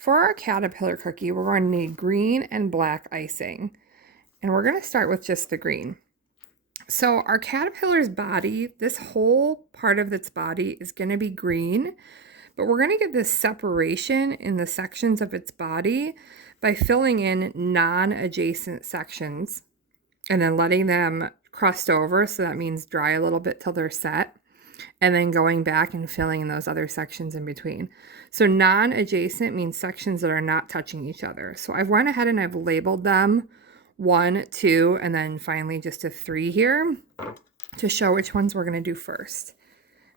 For our caterpillar cookie, we're going to need green and black icing. And we're going to start with just the green. So our caterpillar's body, this whole part of its body is going to be green, but we're going to get this separation in the sections of its body by filling in non-adjacent sections and then letting them crust over. So that means dry a little bit till they're set, and then going back and filling in those other sections in between. So non-adjacent means sections that are not touching each other. So I've went ahead and I've labeled them 1, 2, and then finally just a 3 here to show which ones we're going to do first.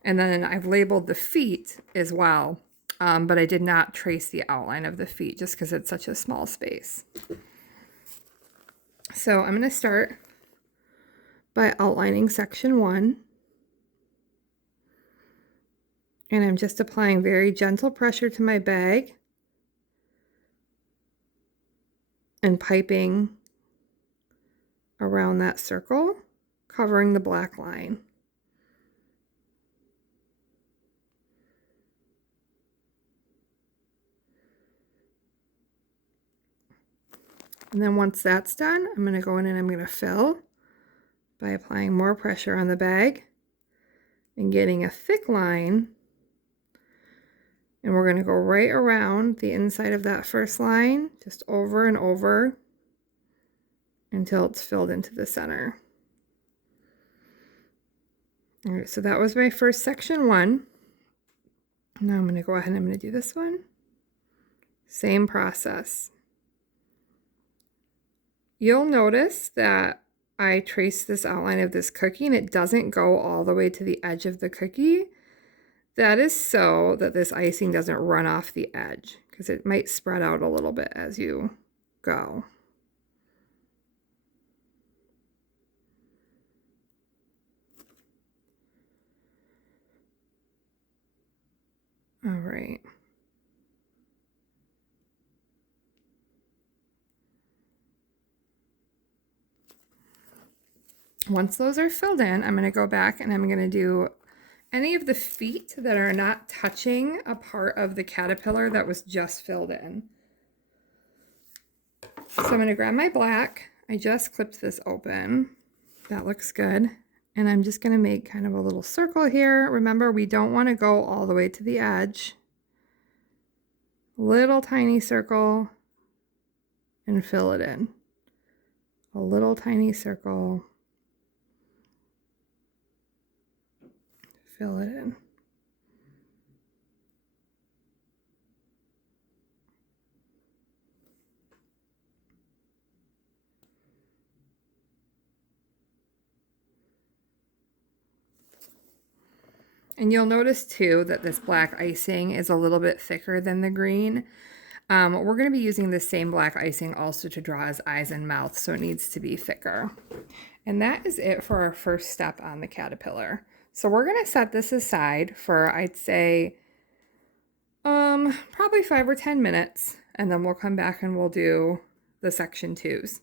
And then I've labeled the feet as well, but I did not trace the outline of the feet just because it's such a small space. So I'm going to start by outlining section 1. And I'm just applying very gentle pressure to my bag and piping around that circle, covering the black line. And then once that's done, I'm going to go in and I'm going to fill by applying more pressure on the bag and getting a thick line. And we're going to go right around the inside of that first line, just over and over until it's filled into the center. All right, so that was my first section 1. Now I'm going to go ahead and I'm going to do this one. Same process. You'll notice that I traced this outline of this cookie and it doesn't go all the way to the edge of the cookie. That is so that this icing doesn't run off the edge, because it might spread out a little bit as you go. All right. Once those are filled in, I'm going to go back and I'm going to do any of the feet that are not touching a part of the caterpillar that was just filled in. So I'm going to grab my black. I just clipped this open. That looks good. And I'm just going to make kind of a little circle here. Remember, we don't want to go all the way to the edge. Little tiny circle and fill it in. A little tiny circle. Fill it in. And you'll notice too that this black icing is a little bit thicker than the green. We're going to be using the same black icing also to draw his eyes and mouth, so it needs to be thicker. And that is it for our first step on the caterpillar. So we're going to set this aside for, I'd say, probably 5 or 10 minutes, and then we'll come back and we'll do the section 2s.